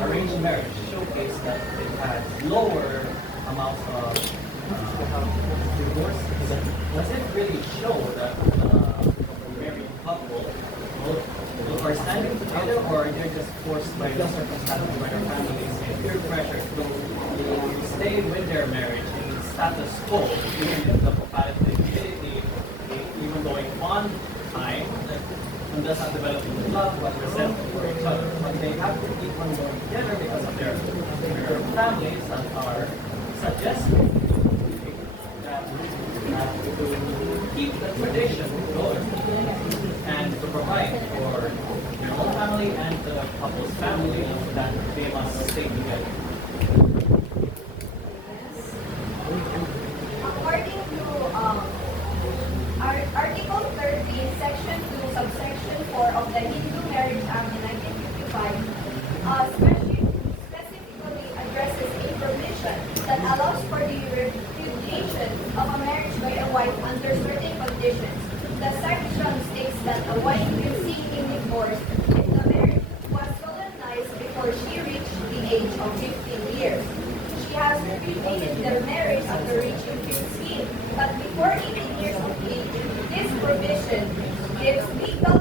Arranged marriage showcase that it has lower amounts of divorce. Does it really show that married couple are standing together, or are they just forced by the circumstances by their families and peer pressure to stay with their marriage in status quo, even if the compatibility, even going on time, and does not develop into love but resentment for each other. But they have to keep on going together because of their families that are suggesting that to keep the tradition going and to provide for their own family and the couple's family that they must stay together. According to Article 13, Section 2, Subsection 4 of the Hindu Marriage Act in 1955, specifically addresses a provision that allows for the repudiation of a marriage by a wife under certain conditions. The section states that a wife will seek a divorce if the marriage was solemnized before she reached the age of 15 years. She has repudiated the marriage after reaching 15, but before 18 years of age. This provision gives legal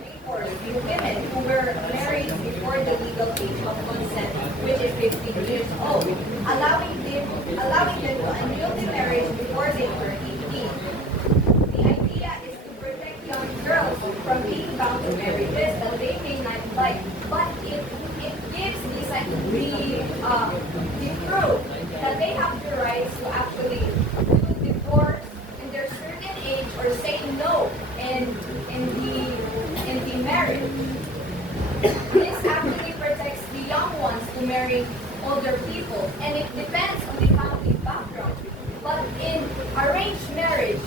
recourse to women who were married before the legal age of consent, which is 15 years old, allowing them to annul the marriage before they turn 18. The idea is to protect young girls from being bound to marriages that they may not like, but it gives the proof that they have the rights to actually do divorce in their certain age or say no in the marriage. This actually protects the young ones to marry older people, and it depends on the family background. But in arranged marriage,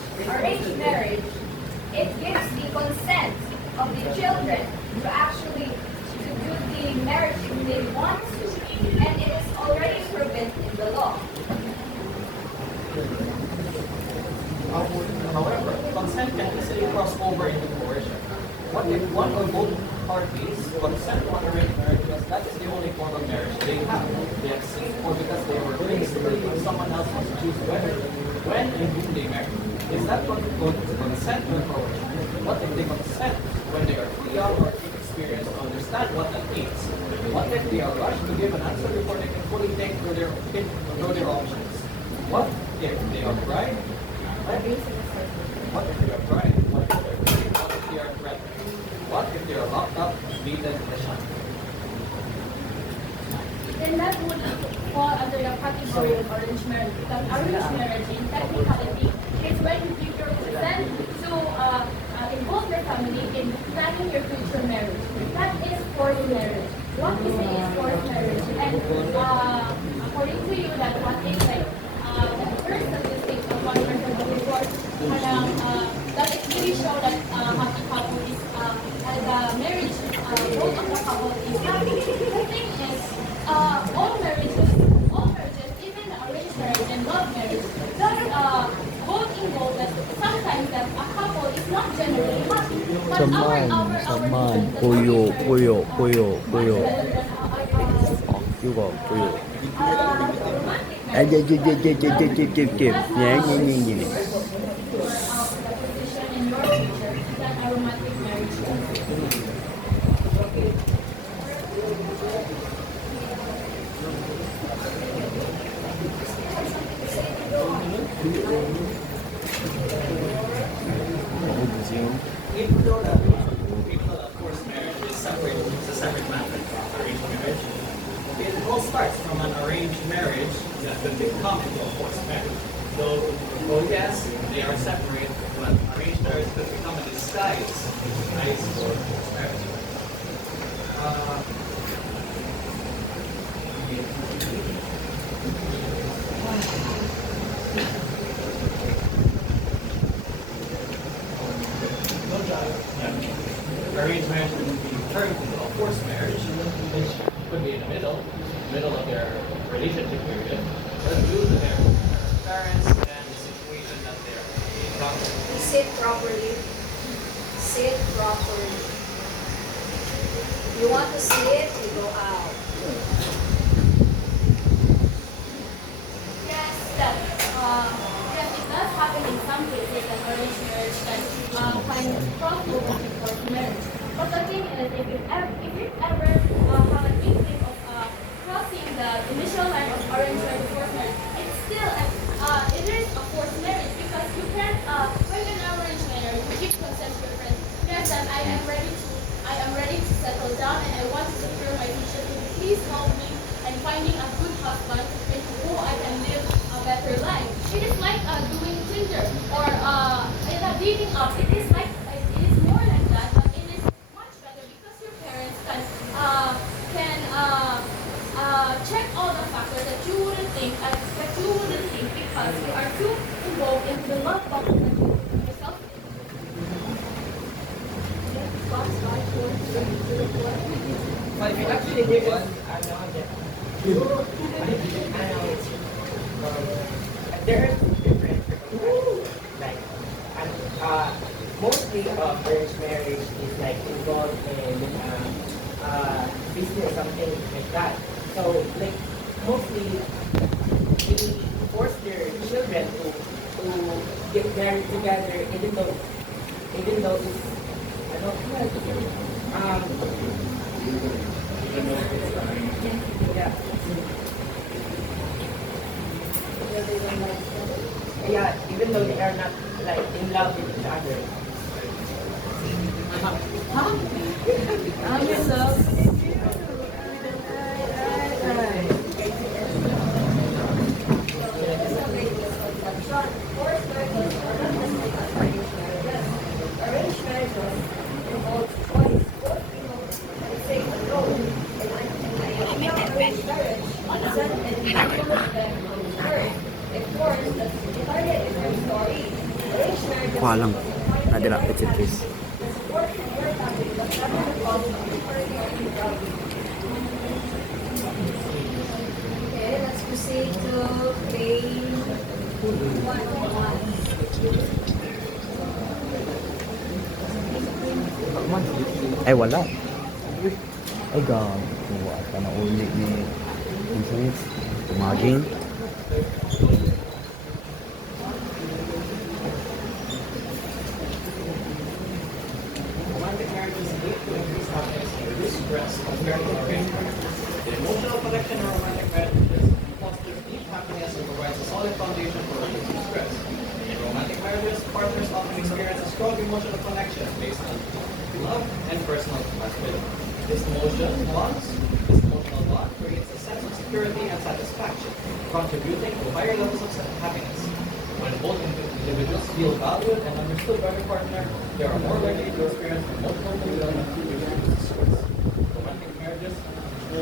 it gives the consent of the children to actually to do the marriage if they want to, and it is already proven in the law. However, consent can easily cross over into coercion. What if one or both parties consent to an arranged marriage because that is the only form of marriage they have? They have seen, or because they were raised to believe someone else must choose when and whom they marry. Is that going to consent or coercion? What if they consent when they are too young or inexperienced to understand what that means? What if they are rushed to give an answer before they can fully think through their options? What if they are bribed? What if they are bribed? What if they are bribed? What if they are threatened? What if they are locked up, beaten, and shot? Then that would fall under the category of arranged marriage, because arranged marriage in technicality is when you give your consent to involve your family in planning your future marriage. That is forced marriage. What we say is forced marriage, and according to you, that what is like the first statistics of 1% of divorce, that it really show that happy couple is the marriage both of the couple is happy. The thing is, all marriages, even arranged marriage and love marriage, does both involve that sometimes that a couple is not generally happy. But 잠만 보여. 이거 보여. Even though that of course marriage is separate, it's a separate matter from arranged marriage. It all starts from an arranged marriage that will become into a forced marriage. So yes, they are separate, but arranged marriage could become a disguise for forced marriage. Arranged marriage would be turned into a forced marriage, which could be in the middle of their relationship period, but due to their parents and the situation that they're in. Sit properly. Sit properly. You want to sit, you go out. find cross over before marriage. But the thing is, if you ever have an inkling of crossing the initial line of arranged marriage before marriage, it's still it is a forced marriage because you can't when an arranged marriage you give consent to your friends. Yes, that I am ready to settle down and I want to secure my future. Can you please help me in finding a good husband and who I can live a better life? It is like doing Tinder or in a dating app. It is more like that, but it is much better because your parents can check all the factors that you wouldn't think because you are too involved in the love bubble that you put yourself in. But if you actually give one, there are different like mostly arranged marriage is like involved in business or something like that. So like mostly they force their children to get married together even though it's I don't yeah, even though they are not like in love with each other. I'm in love. Arranged marriages involve boys, both females, and take the role. And arranged marriage, consent and influence them from birth. Of course, that's entirely a different story. Arranged marriages Walang. Adira, it's a kiss. the support from your family but never the cause of differing of your family. Okay, let's proceed to page 101. Ay, wala. Ay, gago. Kuha ka na ulit ni Infinite. Tumaging. Romantic marriages lead to increased happiness and reduced stress compared to arranged marriages. The emotional connection in romantic marriages fosters deep happiness and provides a solid foundation for reducing stress. In romantic marriages, partners often experience a strong emotional connection based on love and personal attachment. This emotional bond creates a sense of security and satisfaction, contributing to higher levels of happiness. When both individuals feel valued and understood by their partner, they are more likely to experience emotional fulfillment and reduce stress. Romantic marriages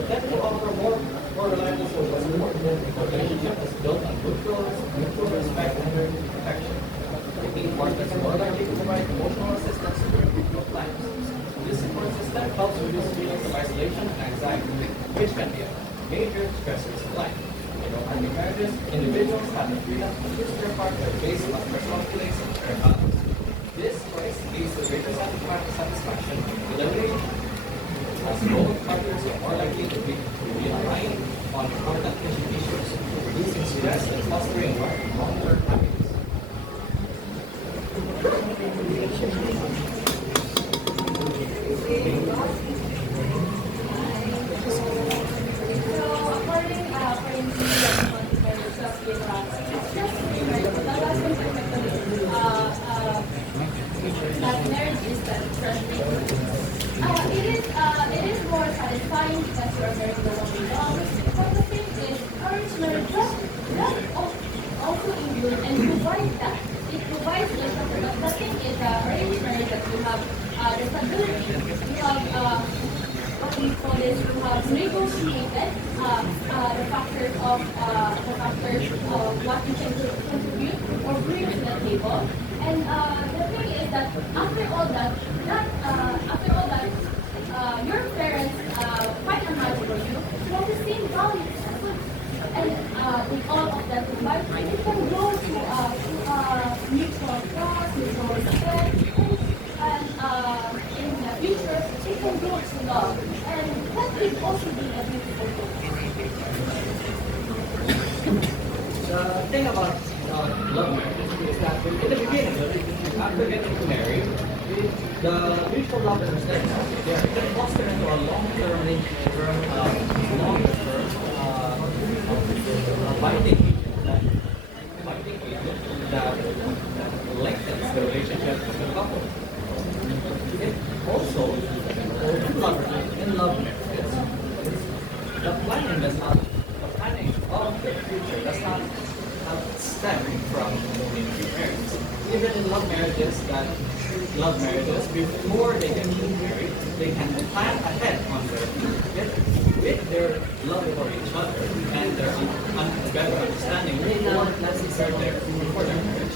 tend to offer more reliable social support. The relationship is built on mutual respect and protection. Making partners are more likely to provide emotional assistance during difficult times. This support system helps reduce feelings of isolation and anxiety, which can be major stressors in life. In romantic marriages, individuals have the freedom to choose their partner based on personal feelings and their values. This choice leads to greater satisfaction with the relationship, as both partners are more likely to be aligned on important issues, reducing stress and fostering long-term happiness. It is more satisfying because you are married to the one you love. But the thing is, arranged marriage does also include and provide that. It provides the but the thing is, arranged marriage that you have the stability. You have what we call this. You have negotiated the factors of what you can contribute or bring to the table. And the thing is that after all that, your parents find a match for you who have the same values as well. And with all of that combined, it can go to mutual trust, mutual respect, and in the future, it can go to love. And that could also be a beautiful thing. The thing about love marriage is that in the beginning, after getting married, the mutual love and respect there can foster into a long-term binding agent that lengthens the relationship of the couple. It also, in love marriages, the planning of the future does not stem from marriage. Even in love marriages, before they get married, they can plan ahead on their future with their love for each other and their better understanding before their marriage.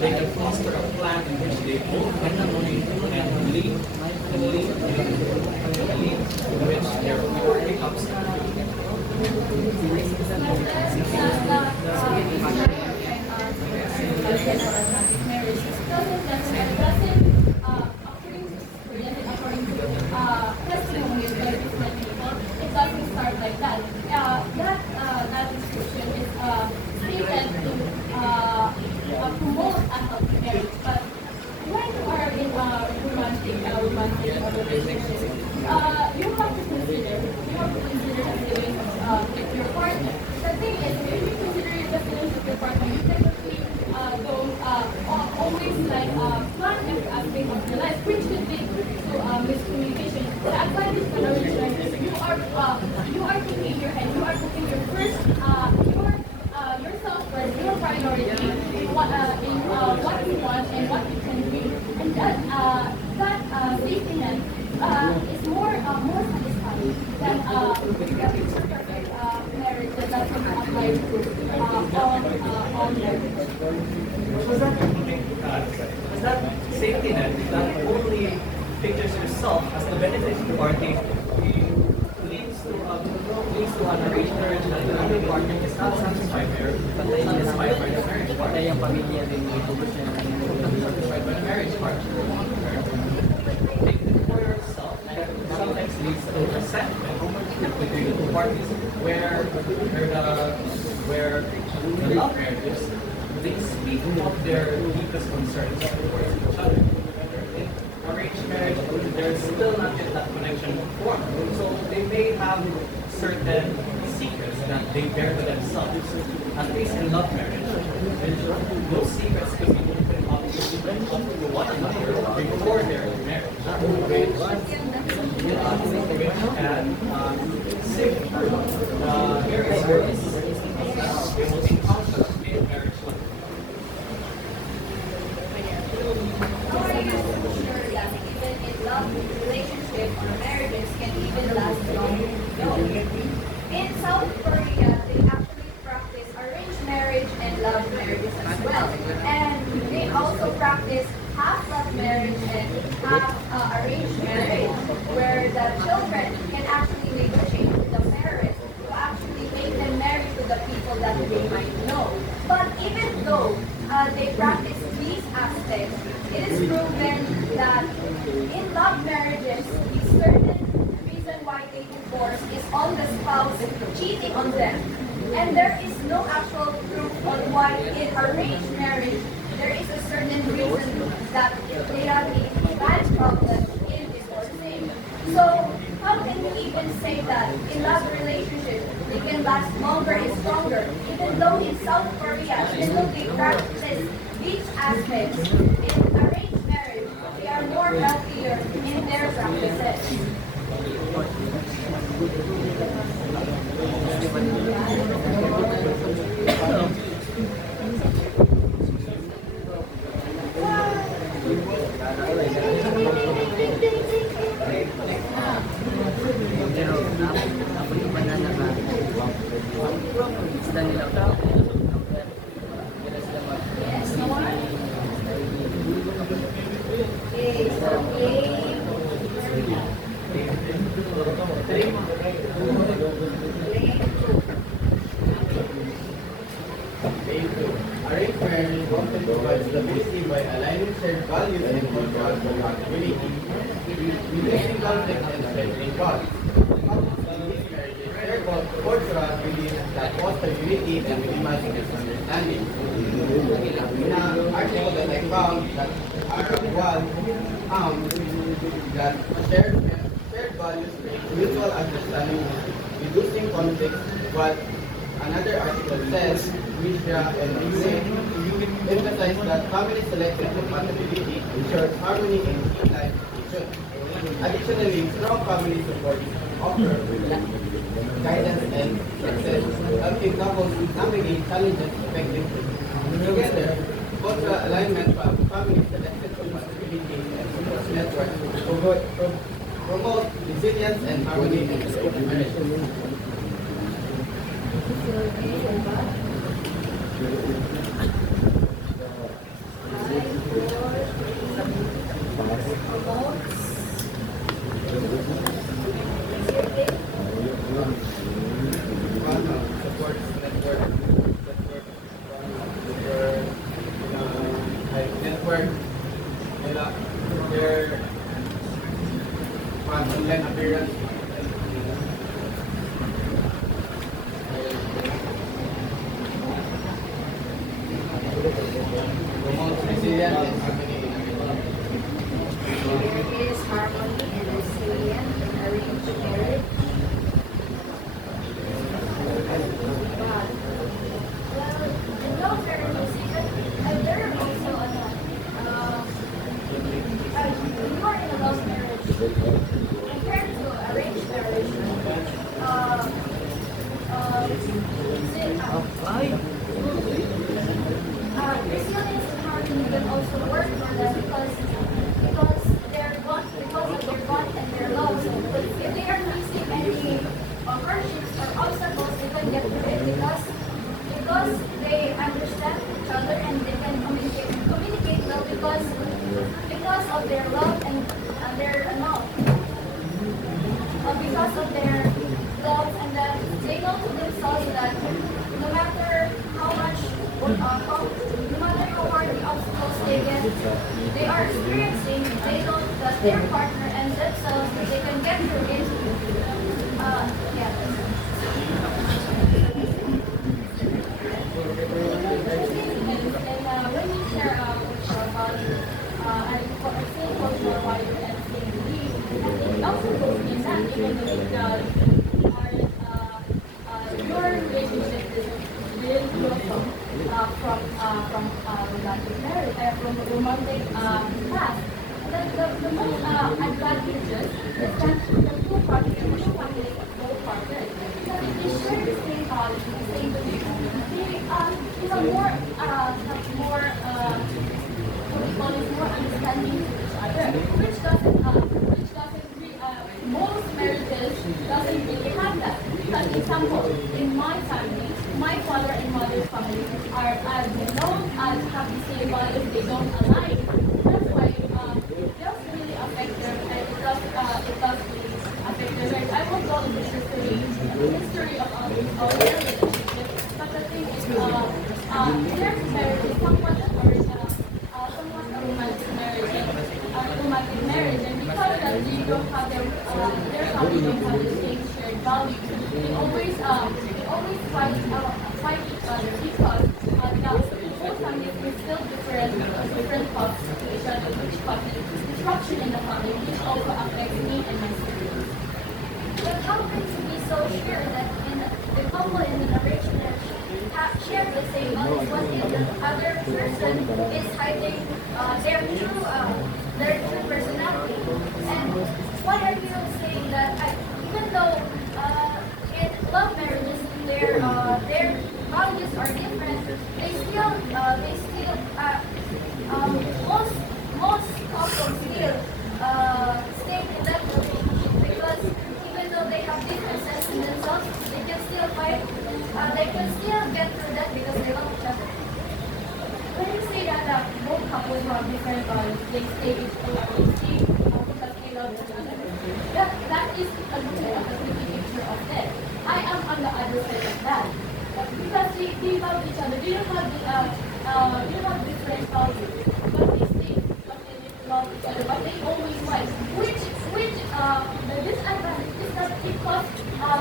They can foster a plan in which they both can lead in which their future becomes like that. That description is stated to promote a healthy marriage. But when you are in a romantic relationship, you have to consider the feelings of your partner. The thing is, if you consider the feelings of your partner, you technically don't always plan every aspect of your life, which could lead to miscommunication. The advantage of a relationship is you are thinking your head, you are putting your first yourself first, your priority in what you want and what you can do, and that safety net is more satisfying than the picture perfect marriage that doesn't apply to all marriage. Was that safety net that only pictures yourself as the beneficial party leads to an arranged marriage that the other partner is not satisfied by the marriage partner. Yung pamilya din yung gusto niya Satisfied by the marriage partner. Thinking for yourself sometimes leads to resentment between the two parties where the love marriages they speak of their deepest concerns towards each other. In arranged marriage, there's still not yet that connection formed. So they may have certain secrets that they bear to themselves. At least in love marriage, those secrets could be opened up to one another before they're in marriage. Which can save areas they will encounter in marriage life. How are you so sure that even in love relationship or marriages can even last long? No. In South Korea, they actually practice arranged marriage and love marriages as well. And they also practice half love marriage and half arranged marriage, where the children can actually negotiate with the parents to actually make them marry to the people that they might know. But even though they practice these aspects, it is proven that in love marriages, the certain reason why they divorce is on the spouse cheating on them. And there is no actual proof on why in arranged marriage, there is a certain reason that they have a bad problem in divorcing. So how can you even say that in love relationships, they can last longer and stronger, even though in South Korea, even though they practice these aspects, in arranged marriage, they are more healthier in their practices. Arranged marriage often provides stability by aligning shared values and cultural compatibility, reducing conflict and strengthening bonds. In these marriages, share cultural beliefs that foster unity and minimize misunderstanding. In an article that I found that Arab that shared values create mutual understanding, reducing conflicts. What another article says, Mishra and Yune emphasize that family selective compatibility ensures harmony in key life situations. Additionally, strong family support offer guidance and success, helping couples navigate challenges effectively. Together, cultural alignment from family selective compatibility and support networks promote resilience and harmony in marriages. Network, their online appearance. Promotes resilience and harmony in There is harmony and resilience in arranged marriage. Well, in love marriage, there are also more in a love marriage compared to arranged marriage. Resilience and harmony can also work for them because because of their bond and their love. So if they are facing any hardships or obstacles, they can get through it because they understand each other and they can communicate well because of their love and their love. Because of their love and that they know to themselves that no matter how much no matter how hard the obstacles they are experiencing, they know that their partner and themselves they can get through it. Yeah. And when we share cultural values, I feel cultural values and same beliefs, it also goes in that even though your relationship will grow from romantic marriage, from romantic past. The most advantages is that the two partners, both partners, that if they share the same values, the same beliefs, they have more what we call is more understanding to each other, which doesn't most marriages doesn't really have that. For example, in my family, my father and mother's family are they don't have the same values, they don't align. That's why it does really affect them and it does really affect their marriage. I won't go into the history of their relationship, but the thing is their marriage is somewhat a romantic marriage, and because that they don't have their family don't have the same shared values, they always fight each other because both families will still different thoughts to each other, which causes disruption in the family, which also affects me and my siblings. But how can you be so sure that the couple in an arranged marriage share the same values? What if the other person is hiding their true personality? And what are you saying that even though in love marriages their values are different, they still most couples still stay in that relationship because even though they have differences in themselves, they can still fight. They can still get through that because they love each other. When you say that both couples who have different values, they stay because they love each other, that is a good picture of it. I am on the other side of that. Because they love each other, they don't have different values, but they stay because they love each other, but they always fight. Which the disadvantage is that it causes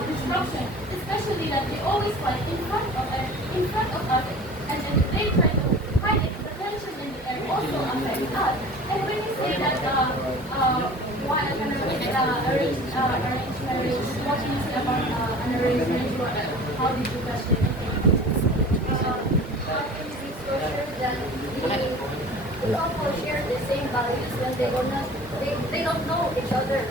disruption, especially that they always fight in front of us, and then they try to hide it. The tension in the air also affects us, and And when you say that arranged marriage, what do you say about an arranged marriage? How did you question it? How can you be so sure that the couple share the same values when they don't know each other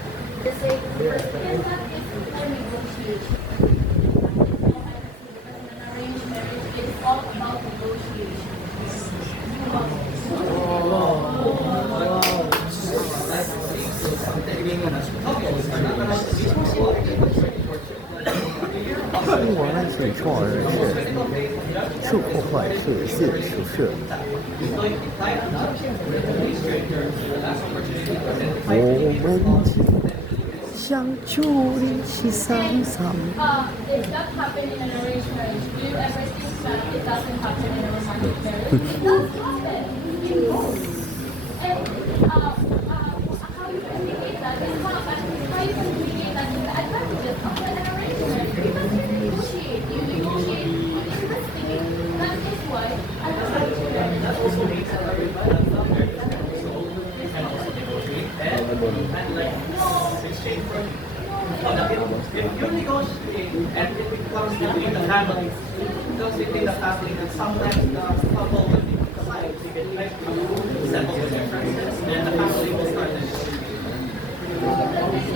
the same person? Because that is for negotiation. Because an arranged marriage is all about negotiation. You must.新闻是创人是，受破坏是事实是。我们相处的是桑桑。 If that happened in an arranged marriage, do you ever think that it doesn't happen in a romantic marriage? It does happen in both. And how you communicate that is how you communicate that is the advantages of an arranged marriage. Because you negotiate investing. That is why an arranged marriage also makes an arranged marriage. If you negotiate and it comes between the families, it comes between the family, and sometimes the couple will decide to like to settle the differences, and the family will start to The thing is,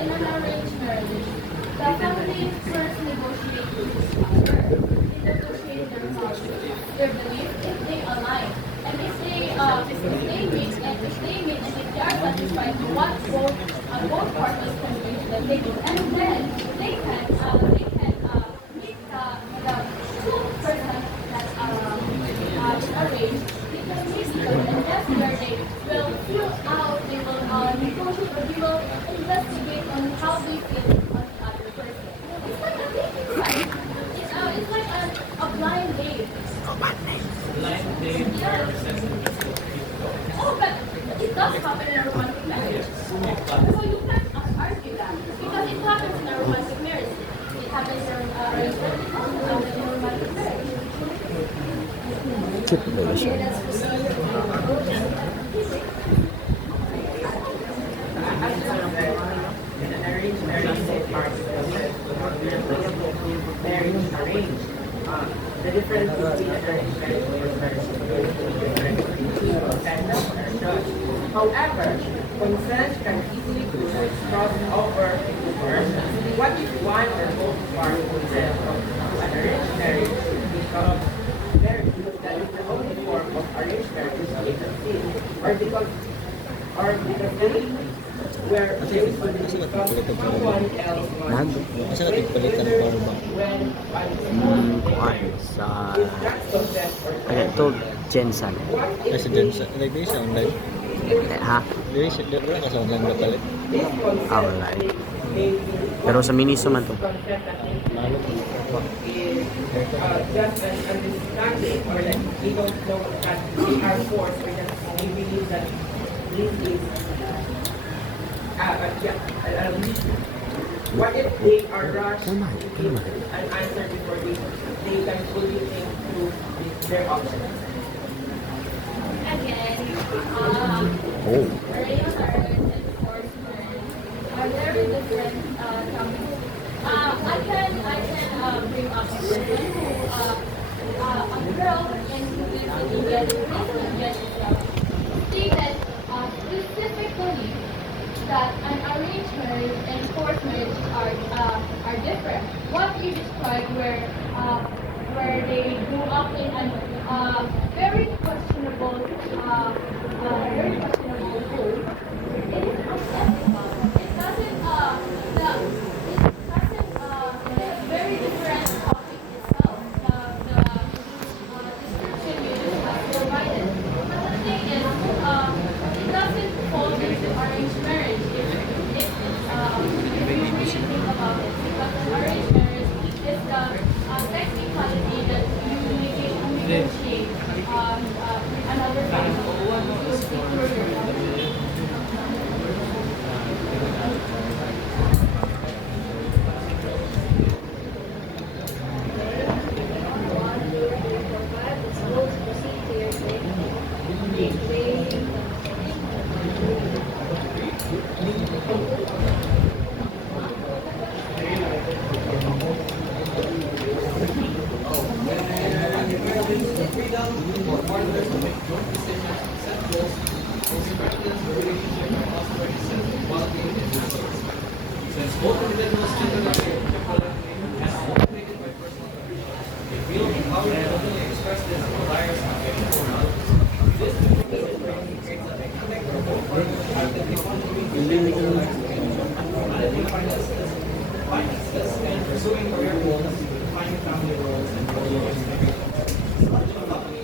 in an arranged marriage, the family first negotiate with each other. They negotiate their values, their beliefs, if they align. And if they meet and if they are satisfied with what both parties can bring to the table, and then they can meet the two person that is arranged. They can meet them, and that's where they will feel out. They will negotiate, or they will investigate on how they feel on the other person. It's like a dating site. It's like a blind date. blind date or sensitive. Oh, but it does happen in a romantic marriage. So you can't argue that. Because it happens in a romantic marriage. It happens in a arranged marriage. It also happens in a romantic marriage. Tip version. In an arranged marriage, both parties marriage arranged. The difference between an arranged marriage and marriage is judged. However, consent can easily cross over into person. What if one or both parties consent to an arranged marriage because that is the only form of arranged marriage or because they where someone else wants Masa nagpalitan para ba? Kuan sa ano to Jensen. Kasi dyan sa, like, di sa online. Ha? Di sa, wala ka sa online kapalit. Online. Pero sa Miniso man to. Malo ko. just an understanding or that we don't know that we are forced or that we believe that this is what if they are rushed to give an answer before they can fully think through their options? Again, Oh. real marriage and forced marriage are very different topics. I can bring up a person who a girl and who lives in India, itself, stated specifically that an arranged marriage and forced marriage are different. What you described where they grew up in a very questionable home, it is unethical. It doesn't it's very different topic itself. The description you just provided. But the thing is, it doesn't fall into arranged marriage if you really think about it. Because arranged marriage is the technicality that you negotiate Both individuals and the couple are motivated by personal ambition. They feel empowered to openly express their desires and getting for others. This creates a dynamic where both partners actively contribute to their lives together. Managing finances and pursuing career goals, defining family roles, and building expectations.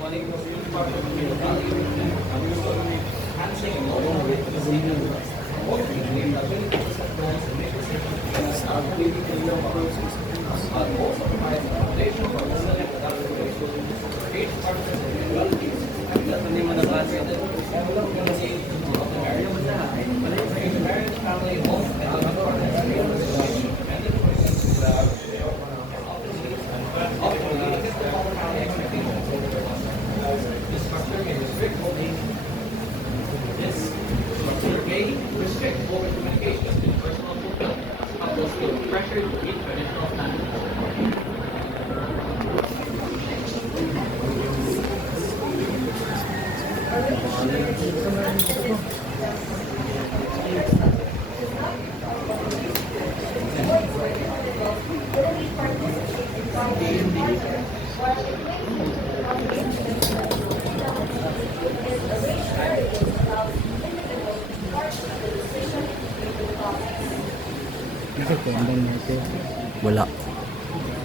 Money was really part of the value and enhancing emotional intimacy and trust. Ultimately, the ability to set goals and make decisions without leaving the real process also provides a foundation for resilient adaptive relationships where each partner's individualities and the evaluated development of the marriage, family, home, and other partners and the choices that ultimately fit the whole family expectations of the This structure may restrict open communication and personal fulfillment as couples feel pressured to meet traditional standards. Ito po, ang marker. Wala.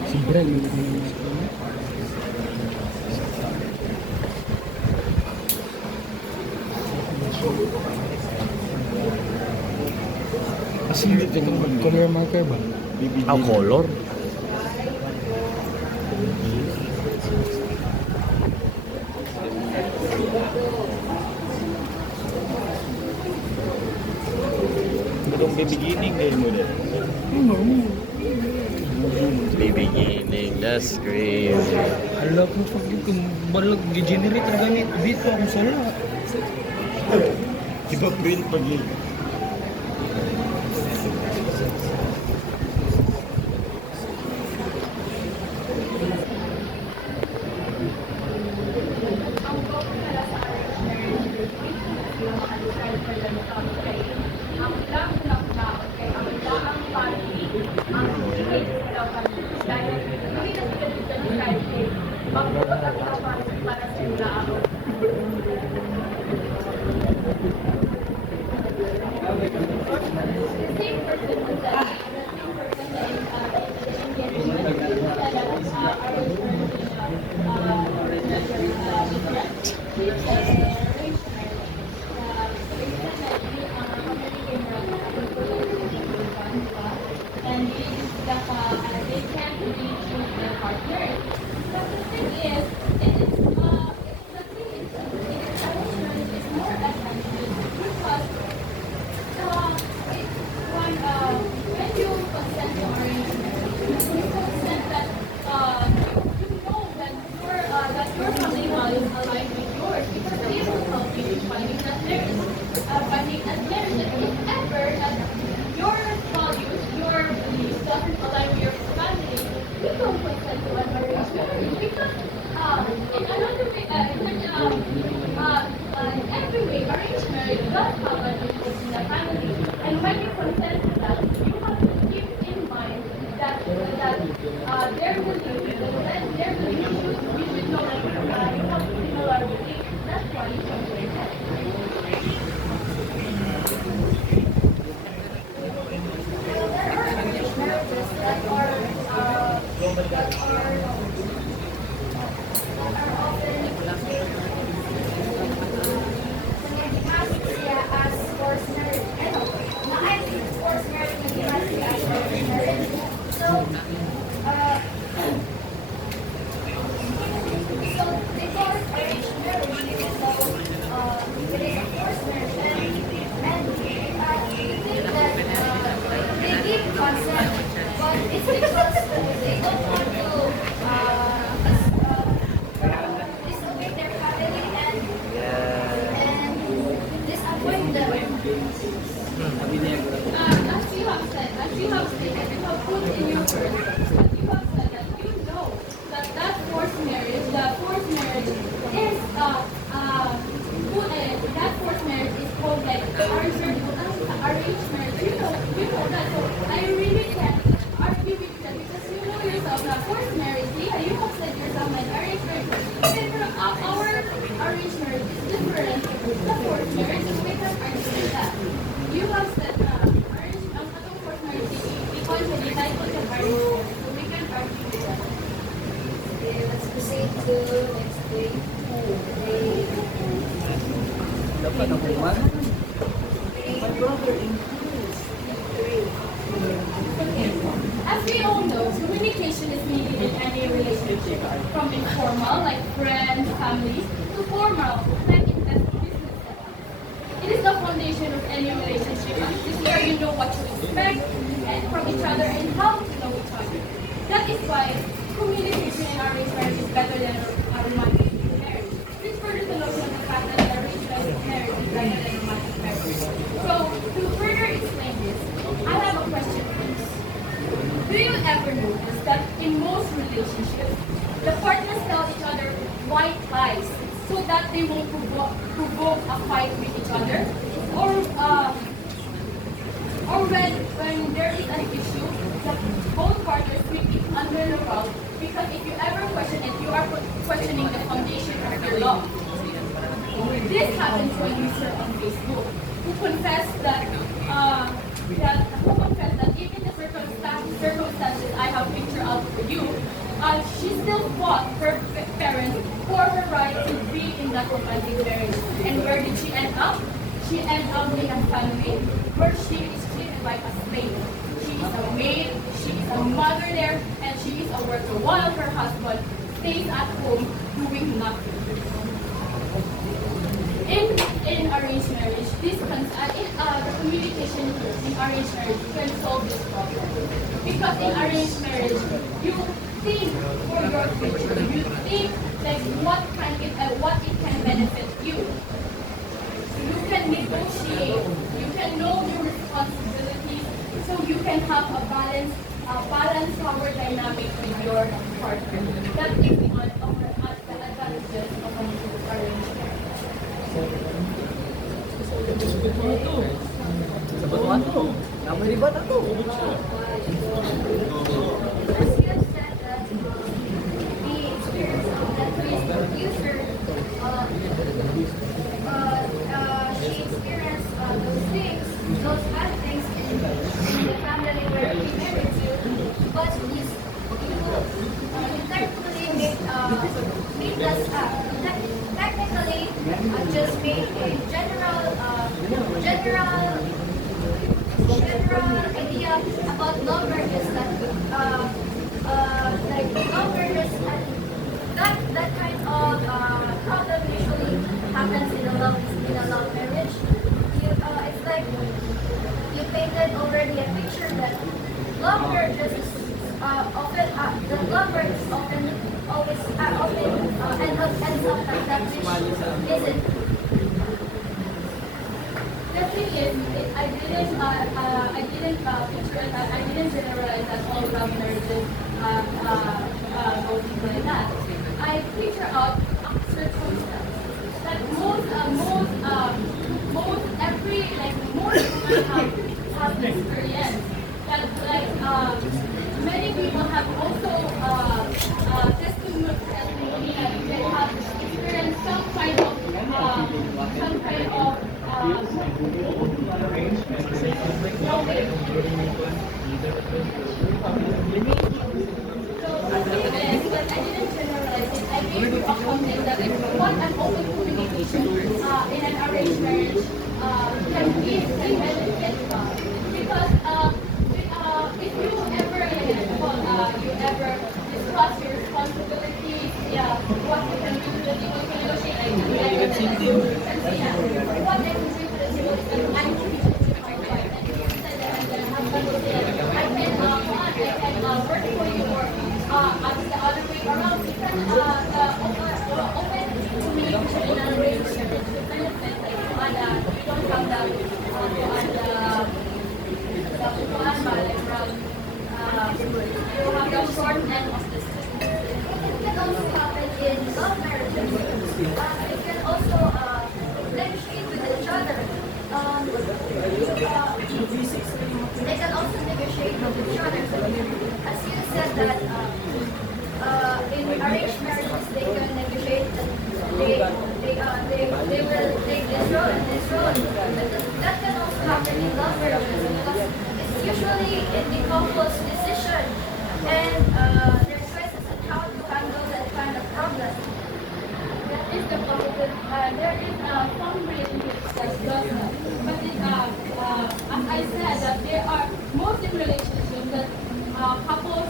Si Bryan yung marker. Kasi ito color marker ba? Color? Itong beginning din mo din. Beginning, that's crazy. Hala ko pag yung balag generate na ganit dito ako sala. Iba print pag yun. They can't really choose their partner. But the thing is, it is the thing is, arrangement is more advantageous because when you consent to arrangement, you consent that you know that your family values align with yours because they will help you in finding that marriage. And if ever that your values, your beliefs doesn't align with your family, you don't consent to an arranged marriage because in another way, in every way, arranged marriage does have an influence in the family. And when you consent to that, you have to keep in mind that their beliefs, you should know that you have similar beliefs. That's why you can consent. Arranged marriage, you know that. So I really cycles of arrangement, so we can argue with that. Okay, let's proceed to next day. Dapat ang kuman. As we all know, communication is needed in any relationship, from informal, like friends, families, to formal, like investment business setup. It is the foundation of any relationship. This is where you know what to expect from each other and how to know each other. That is why communication in arranged marriage is better than a romantic marriage. This furthers the notion of the fact that arranged marriage is better than romantic marriage. So, to further explain this, I have a question for you. Do you ever notice that in most relationships, the partners tell each other white lies so that they won't provoke a fight with each other? Or when there is an issue, that both partners sweep it under the rug, because if you ever question it, you are questioning the foundation of your love. This happens to a user on Facebook who confessed that even the circumstances I have pictured out for you, she still fought her parents for her right to be in that romantic marriage. And where did she end up? She ended up in a family where she is treated like a slave. She is a maid, she is a mother there, and she is a worker while her husband stays at home doing nothing. In arranged marriage, the communication in arranged marriage can solve this problem. Because in arranged marriage, you think for your future, you think like what it can benefit you. You can negotiate, you can know your responsibilities, so you can have a balanced power dynamic with your partner. That is one of the advantages of an arranged marriage. Sabat mo to. Namoy riba na to. As you have said that the experience of that Facebook user, she experienced those things, those bad things in the family where he married to, but you technically just made a general idea about love marriages like love marriages and that kind of problem usually happens in a love marriage. It's like you painted already a picture that love marriages is often ends up like that, which isn't. The thing is, I didn't picture it. I didn't generalize that all love marriages go through like that. I picture out circumstances that most have experience. That many people have also testimony that they have experienced some kind of but I didn't generalize it. I gave you a context that what an open communication in an arranged marriage can benefit because if you ever discuss your responsibilities, what you can do to the table, you can negotiate. What I can bring to the table is that I can be my wife, and you said that I can work for you, or the other way around. You can open communication in a relationship to benefit like you don't have you have the short end of the stick. It can also happen in love marriages. It can also negotiate with each other. They can also negotiate with each other. So, as you said that in arranged marriages they can negotiate. They will take this road and this road. But that can also happen in love marriages because it's usually in the couple's decision and their choices on how to handle that kind of problem. That is the problem. There is some relationships that does that. But as I said, that there are most in relationships that couples,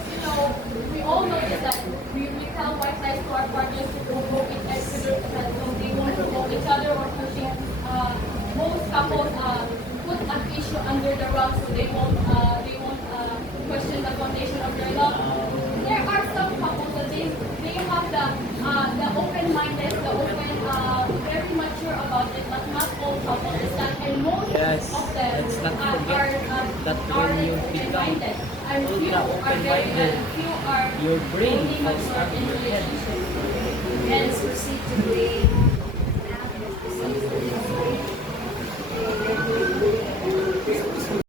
we all notice that we tell white lies to our partners to provoke each other, that they won't provoke each other or pushing. Most couples put an issue under the rug so they won't question the foundation of their love. There are some couples that they have the open-minded, the open, very mature about it, but not all couples is that, and most Yes, of them let's not forget are that are when you open-minded, and few are very open-minded, few are your brain only falls mature out of in your head. relationships. Let's proceed to grade. Now let's proceed to grade.